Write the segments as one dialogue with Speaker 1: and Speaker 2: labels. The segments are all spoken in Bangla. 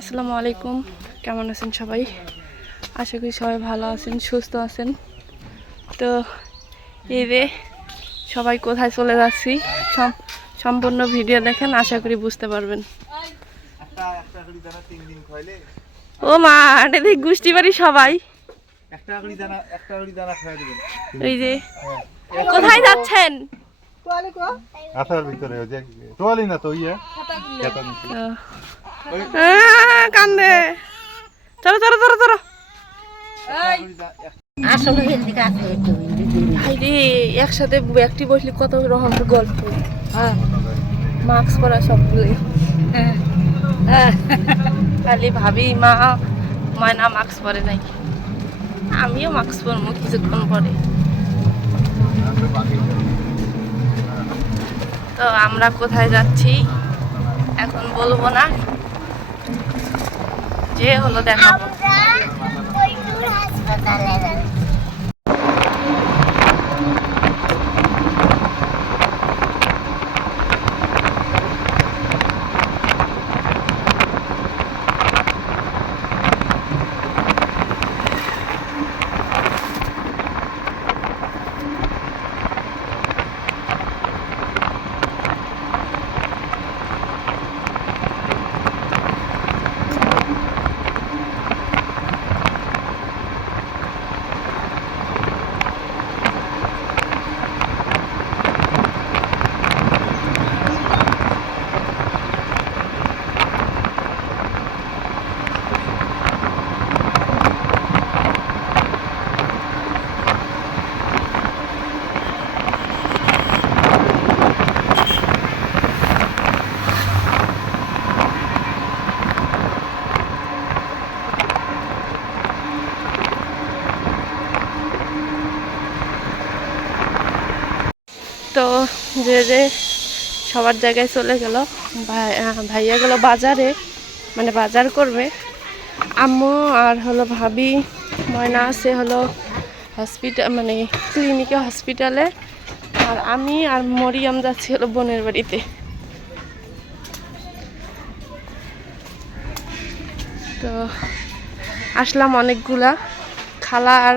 Speaker 1: আসসালামু আলাইকুম। কেমন আছেন সবাই? আশা করি সবাই ভালো আছেন সুস্থ আছেন। তো এই রে সবাই কোথায় চলে যাচ্ছি সম্পূর্ণ ভিডিও দেখেন আশা করি বুঝতে পারবেন। ও মা এটা দেখ গোষ্ঠী বাড়ি সবাই। ওই যে কোথায় যাচ্ছেন?
Speaker 2: ভিতরে ওই যে টোয়ালি না তো ইয়ে?
Speaker 1: কান্দে। চলো চলো চলো চলো। একসাথে একটি বসলে কত রকমের গল্প।
Speaker 3: হ্যাঁ
Speaker 1: মাস্ক পরা সবগুলোই
Speaker 3: হ্যাঁ
Speaker 1: খালি ভাবি মা ময়না মাস্ক পরে নাই। আমিও মাস্ক পরবো কিছুক্ষণ পরে। তো আমরা কোথায় যাচ্ছি? এখন বলব না। যে হলো দেখাবো। তো যে যে সবার জায়গায় চলে গেল, ভাই ভাইয়া গেল বাজারে মানে বাজার করবে। আম্মু আর হলো ভাবি, ময়না আছে হলো হসপিটাল মানে ক্লিনিকে হসপিটালে আর আমি আর মরিয়াম যাচ্ছি হলো বোনের বাড়িতে। তো আসলাম অনেকগুলা। খালা আর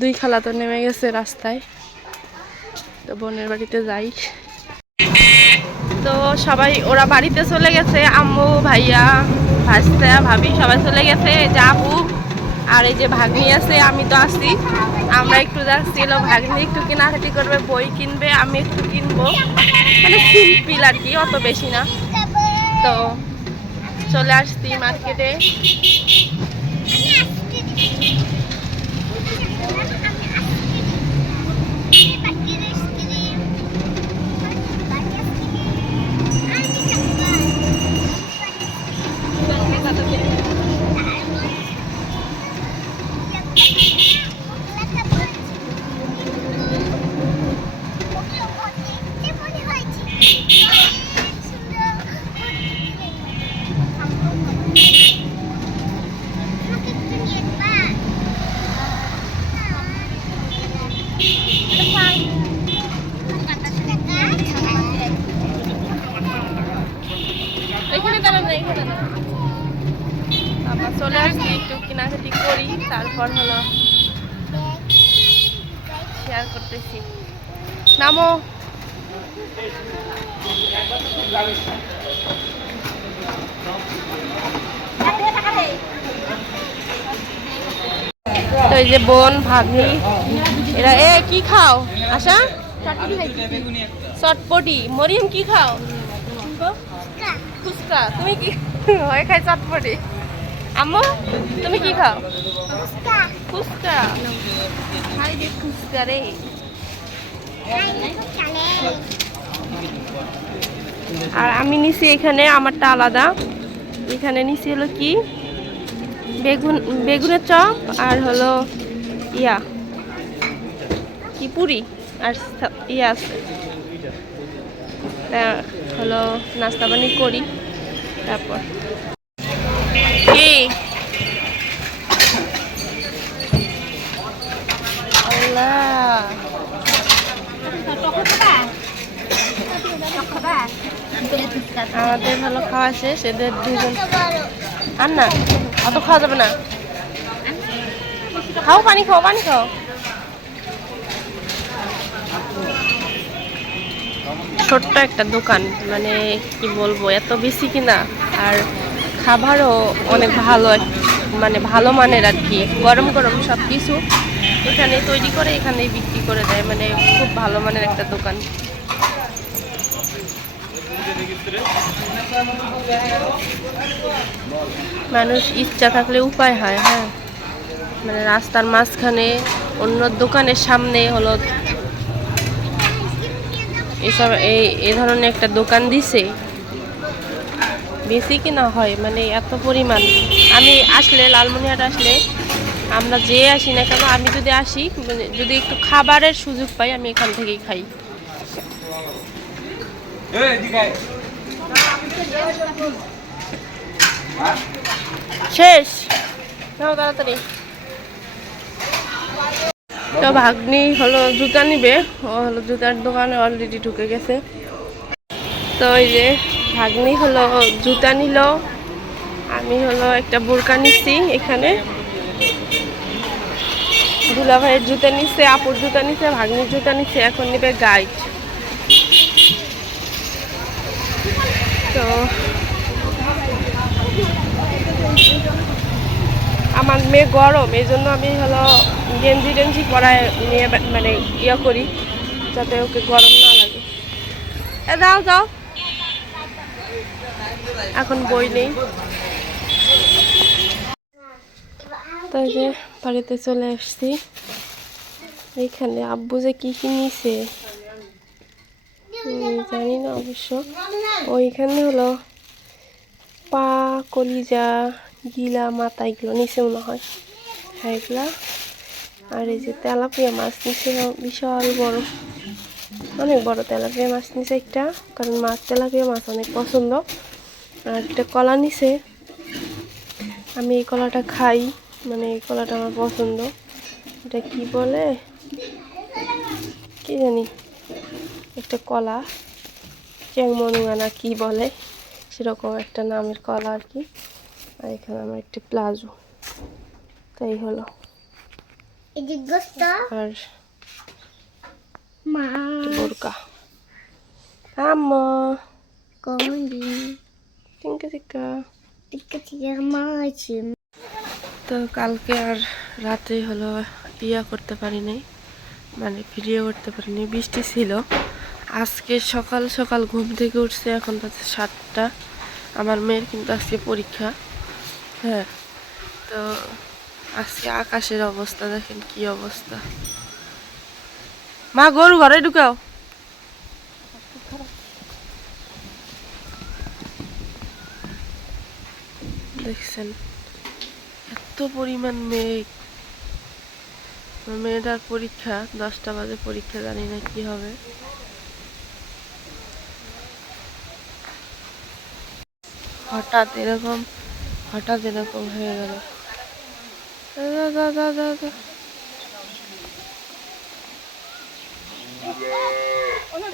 Speaker 1: দুই খালা তো নেমে গেছে রাস্তায়। তো বোনের বাড়িতে যাই। তো সবাই, ওরা বাড়িতে চলে গেছে, আম্মু, ভাইয়া ভাস্তা ভাবি সবাই চলে গেছে যাবু আর এই যে ভাগ্নি আছে, আমি তো আসি আমরা একটু যাচ্ছি, এলো ভাগ্নি একটু কেনাকাটি করবে, বই কিনবে, আমি একটু কিনবো। মানে সিম্পল আর কি, অত বেশি না। তো চলে আসছি মার্কেটে এখানে দাঁড়ান না এখানে দাঁড়ান আমরা চলে আসছি একটু কেনাকাটি করি তারপর হলো শেয়ার করতেছি। নামো। তো এই যে বোন ভাগ্নি এরা এ কি খাও? আশা? চটপটি। মরিয়ম কি খাও? ফুচকা তুমি কি ওই খাই চটপটি? আম্মু তুমি কি খাও? ফুচকা। খাই যে ফুচকা রে। আর আমি নিছি এখানে আমারটা আলাদা। এখানে নিছি হলো কি? বেগুন বেগুনের চপ আর হলো ইয়া। কি পুরি? আর ইয়া আছে। হলো নাস্তা পানি করি, তারপর। আমাদের ভালো খাওয়া শেষ, এদের দুজন। আর না অত খাওয়া যাবে না। খাও পানি খাও পানি খাও। ছোট্ট একটা দোকান মানে কি বলব, এত বেশি কিনা? আর খাবারও অনেক ভালো মানে ভালো মানের আর কি। গরম গরম সব কিছু এখানে তৈরি করে, এখানেই বিক্রি করে দেয় মানে খুব ভালো মানের একটা দোকান। মানুষ ইচ্ছা থাকলে উপায় হয় হ্যাঁ। মানে রাস্তার মাঝখানে অন্য দোকানের সামনে হলো এসব এই, এ ধরনের একটা দোকান দিছে। বেশি কিনা হয় মানে এত পরিমাণ। আমি আসলে, লালমনিহাট আসলে আমরা যে আসি না কেন, আমি যদি আসি মানে যদি একটু খাবারের সুযোগ পাই, আমি এখান থেকেই খাই। শেষ। তাড়াতাড়ি। তো ভাগ্নি হলো জুতা নিবে। ও হলো জুতার দোকানে অলরেডি ঢুকে গেছে। তো ওই যে ভাগ্নি হলো জুতা নিল। আমি হলো একটা বোরকা নিচ্ছি এখানে। দুলা ভাইয়ের জুতা নিচ্ছে, আপুর জুতা নিচ্ছে, ভাগ্নির জুতা নিচ্ছে, এখন নিবে গাইড তো আমার মেয়ে গরম, এই জন্য আমি হলো গেঞ্জি টেঞ্জি পরায় নিয়ে মানে ইয়ে করি, যাতে ওকে গরম না লাগে। এ, দাও যাও এখন বই নেই। তাই যে বাড়িতে চলে আসছি। এইখানে আব্বু যে কি কি নিছে জানি না অবশ্য। ওইখানে হলো পা, কলিজা গিলা, মাথা এগুলো নিচে মনে হয়। হ্যাঁ আর এই যে তেলাপিয়া মাছ নিচে বিশাল বড়। অনেক বড় তেলাপিয়া মাছ নিচে একটা, কারণ মাছ তেলাপিয়া মাছ অনেক পছন্দ। আর একটা কলা নিচে। আমি এই কলাটা খাই মানে এই কলাটা আমার পছন্দ। এটা কি বলে? কি জানি? একটা কলা। চ্যাংমনুয়া না কি বলে? সেরকম একটা নামের কলা আর কি। আর এখানে আমার একটি প্লাজো। তাই হলো। আর বোরকা। আম্মা। টিঙ্কা টিঙ্কা।
Speaker 3: টিকা টিকা মা আছে।
Speaker 1: তো কালকে আর রাতে হলো ইয়া করতে পারি নাই মানে ভিডিও করতে পারিনি বৃষ্টি ছিল। আজকে সকাল সকাল ঘুম থেকে উঠছে এখন বাজে সাতটা। আমার মেয়ের কিন্তু আজকে পরীক্ষা। হ্যাঁ। তো আজকে আকাশের অবস্থা, দেখেন কি অবস্থা। মা, গরু ঘরে ঢুকাও। দেখছেন, এত পরিমাণ মেঘ। মেয়েটার পরীক্ষা, দশটা বাজে পরীক্ষা, জানি না কি হবে। হঠাৎ এরকম হঠাৎ এরকম হয়ে গেল। দা, দা, দা, দা, দা।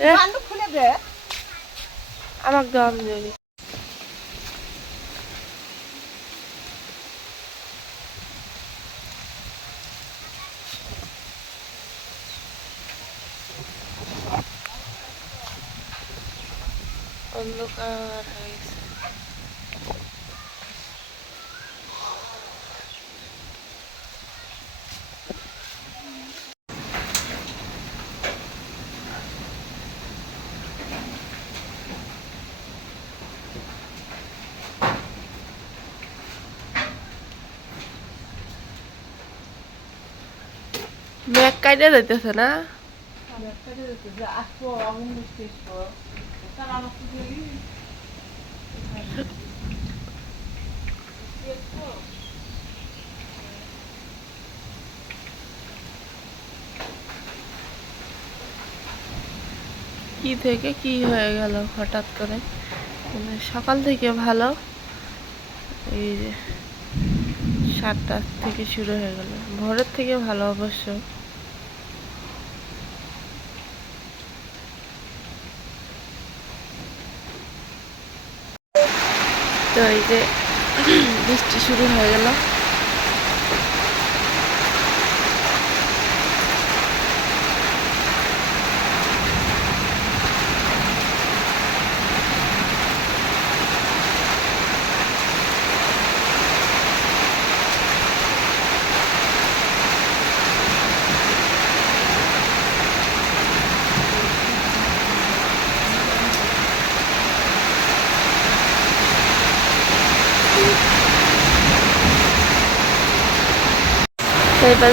Speaker 1: এ, আমাকে দাও আমি দেবো অন্ধকার মেঘ কাইটে যাইতেছে না কি থেকে কি হয়ে গেল হঠাৎ করে? মানে সকাল থেকে ভালো। এই যে সাতটা থেকে শুরু হয়ে গেল। ভোরের থেকে ভালো অবশ্য। তো এই যে বৃষ্টি শুরু হয়ে গেল।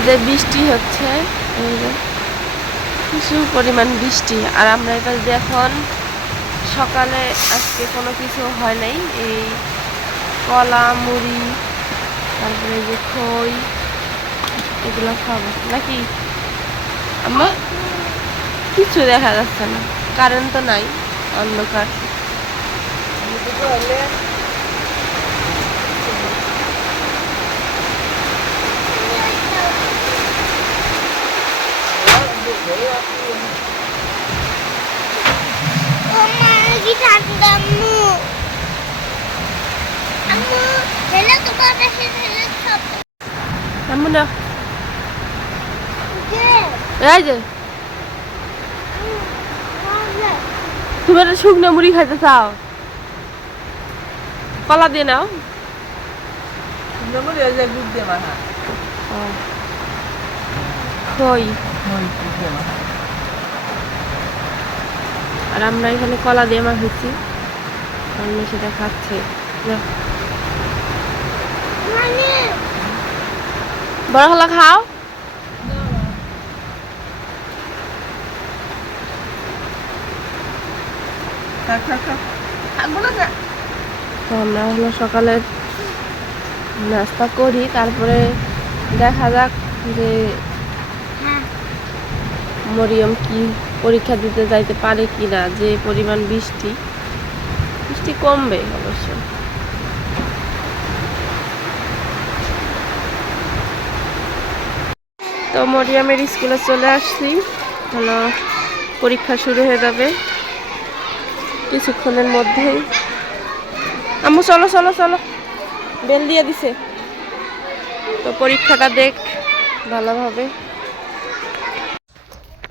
Speaker 1: যে বৃষ্টি হচ্ছে প্রচুর পরিমাণ বৃষ্টি। আর আমরা এবার যে এখন সকালে আজকে কোনো কিছু হয় নাই, এই কলা, মুড়ি, তারপরে যে খই, এগুলো খাব। নাকি? আমার কিছু দেখা যাচ্ছে না। কারেন্ট তো নাই, অন্ধকার
Speaker 3: ও মা কি ঠান্ডা আম্মু আম্মু হেলে তো বাতাসে হেলে
Speaker 1: এমন না এই যে। তুমি একটা শুকনো মুড়ি খাইতে চাও? কলা দিয়ে নাও।
Speaker 4: ওই যে দুধ দিয়ে মাখা
Speaker 1: খই আর আমরা এখানে কলা দিয়ে মাখেছি আমি সেটা খাচ্ছে। বড় হলা খাও। আমরা হলো সকালে নাস্তা করি, তারপরে দেখা যাক যে মরিয়ম কি পরীক্ষা দিতে যাইতে পারে কি না? যে পরিমাণ বৃষ্টি বৃষ্টি কমবে অবশ্য। তো মরিয়ামের স্কুলে চলে আসছি। হলো পরীক্ষা শুরু হয়ে যাবে কিছুক্ষণের মধ্যেই। আম্মু, চলো চলো চলো। বেল দিয়ে দিছে। তো পরীক্ষাটা দেখ ভালোভাবে।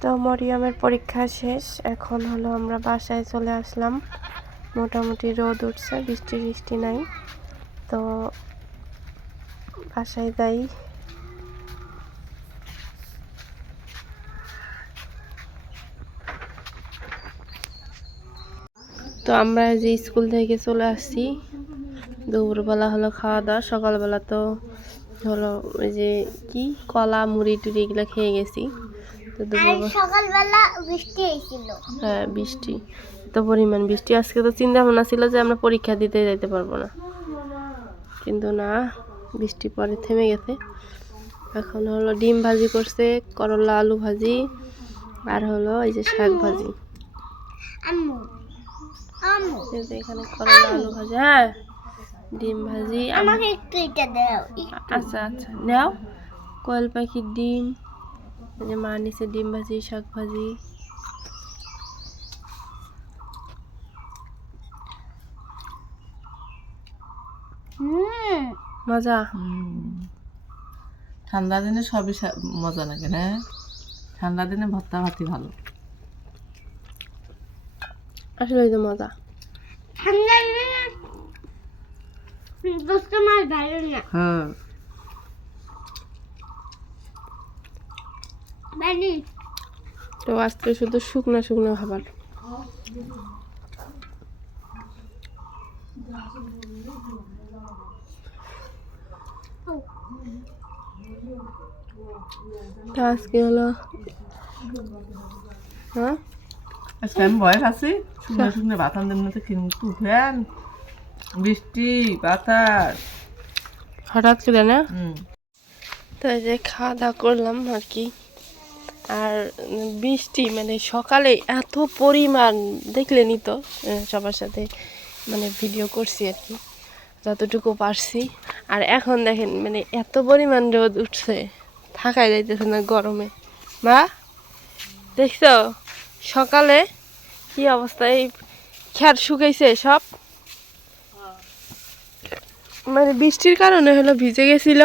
Speaker 1: তো মরিয়মের পরীক্ষা শেষ। এখন হলো আমরা বাসায় চলে আসলাম। মোটামুটি রোদ উঠছে, বৃষ্টি বৃষ্টি নাই। তো বাসায় যাই। তো আমরা যে স্কুল থেকে চলে আসছি, দুপুরবেলা হলো খাওয়া দাওয়া সকালবেলা তো হলো ওই যে কি, কলা মুড়ি টুড়ি এগুলো খেয়ে গেছি।
Speaker 3: সকালবেলা বৃষ্টি হয়েছিল।
Speaker 1: হ্যাঁ বৃষ্টি। এত পরিমাণ বৃষ্টি। আজকে তো চিন্তা ভাবনা ছিল যে আমরা পরীক্ষা দিতে যেতে পারব না। কিন্তু না বৃষ্টি পরে থেমে গেছে। এখন হলো ডিম ভাজি করছে করলা আলু ভাজি আর হলো এই যে শাক ভাজি। এখানে করলা আলু ভাজি হ্যাঁ ডিম ভাজি
Speaker 3: আমাকে একটু এটা দাও
Speaker 1: আচ্ছা আচ্ছা। নাও। কোয়েল পাখির ডিম। যে মা নিচে ডিম ভাজি শাক ভাজি
Speaker 3: হুম
Speaker 1: মজা
Speaker 4: ঠান্ডা দিনে সবই মজা লাগে না? ঠান্ডা দিনে ভর্তা ভাতি ভালো।
Speaker 1: আসলে তো মজা।
Speaker 3: ঠান্ডা না দোস্ত মাছ ভালো না।
Speaker 4: হ্যাঁ।
Speaker 1: তো আজকে শুধু শুকনো শুকনো খাবার। আজকে হলো হ্যাঁ?
Speaker 4: আজকে আমি ভয় খাচ্ছি শুকনো শুকনো বাতান দেব না তো কিন্তু ফ্যান বৃষ্টি বাতাস।
Speaker 1: হঠাৎ করে না?
Speaker 4: হুম।
Speaker 1: তো এই যে খাওয়া দাওয়া করলাম আর কি। আর বৃষ্টি মানে সকালে এত পরিমাণ দেখলেনি তো সবার সাথে মানে ভিডিও করছি আর কি, যতটুকু পারছি। আর এখন দেখেন মানে এত পরিমাণ রোদ উঠছে, থাকাই যাইতেছে না গরমে। মা, দেখছ? সকালে কি অবস্থা? এই খ্যার শুকাইছে সব? মানে বৃষ্টির কারণে হলো ভিজে গেছিল,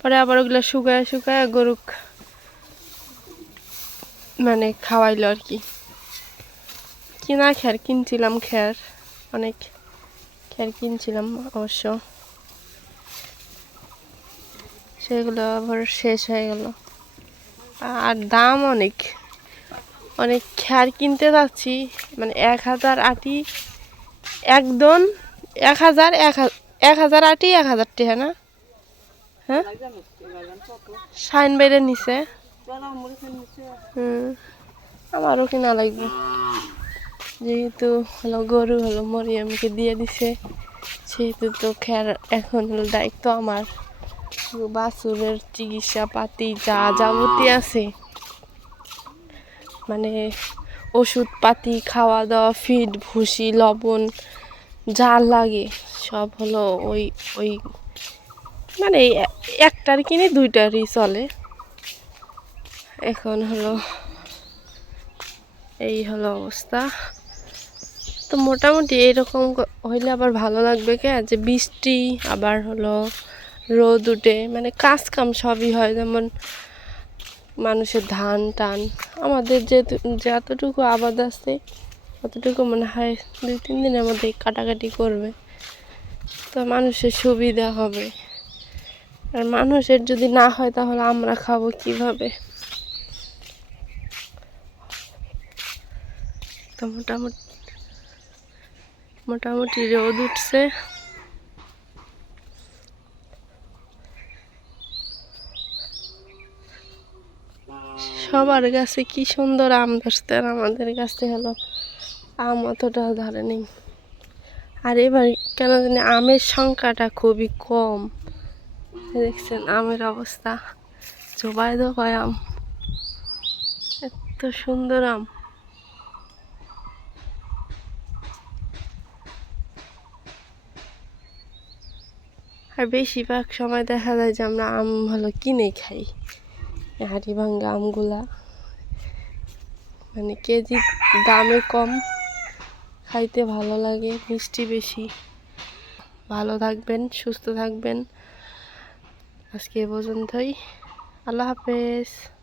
Speaker 1: পরে আবার ওগুলো শুকায় শুকায় গরু মানে খাওয়াইলো আর কি। কিনা খ্যার, কিনছিলাম খ্যার, অনেক খ্যার কিনছিলাম অবশ্য। সেগুলো আবার শেষ হয়ে গেল। আর দাম অনেক। অনেক খ্যার কিনতে যাচ্ছি মানে এক হাজার আটি একদম এক হাজার এক হাজার আটি, এক হাজার টাকা না? হ্যাঁ? সাইন বাইরে হুম আমারও কিনা লাগবে। যেহেতু হলো গরু হলো মরিয়ামকে দিয়ে দিছে, সেহেতু তো খেয়ার, এখন হলো দায়িত্ব আমার। বাছুরের চিকিৎসা পাতি যা যাবতীয় আছে। মানে ওষুধ পাতি, খাওয়া দাওয়া ফিড ভুসি, লবণ, যা লাগে, সব হলো ওই ওই মানে একটার কিনে দুইটারই চলে। এখন হলো এই হলো অবস্থা। তো মোটামুটি এরকম হইলে আবার ভালো লাগবে কে? যে বৃষ্টি, আবার হলো রোদ উঠে মানে কাজ কাম সবই হয়। যেমন মানুষের ধান টান, আমাদের যে যতটুকু আবাদ আছে, অতটুকু মনে হয় দুই, তিন দিনের মধ্যে কাটাকাটি করবে। তো মানুষের সুবিধা হবে। আর মানুষের যদি না হয় তাহলে আমরা খাব কীভাবে? তো মোটামুটি মোটামুটি রোদ উঠছে। সবার কাছে কি সুন্দর আম ধরছে আর আমাদের কাছে হলো আম অতটা ধরে নেই। আর এবার কেন জানি আমের সংখ্যাটা খুবই কম। দেখছেন আমের অবস্থা। জোবায় দোবায় আম। এত সুন্দর আম। আর বেশিরভাগ সময় দেখা যায় যে আমরা আম হলো কিনে খাই। হাঁড়ি ভাঙ্গা আমগুলা। মানে কেজি দামে কম, খাইতে ভালো লাগে, মিষ্টি বেশি। ভালো থাকবেন, সুস্থ থাকবেন। আজকে এ পর্যন্তই। আল্লাহ হাফেজ।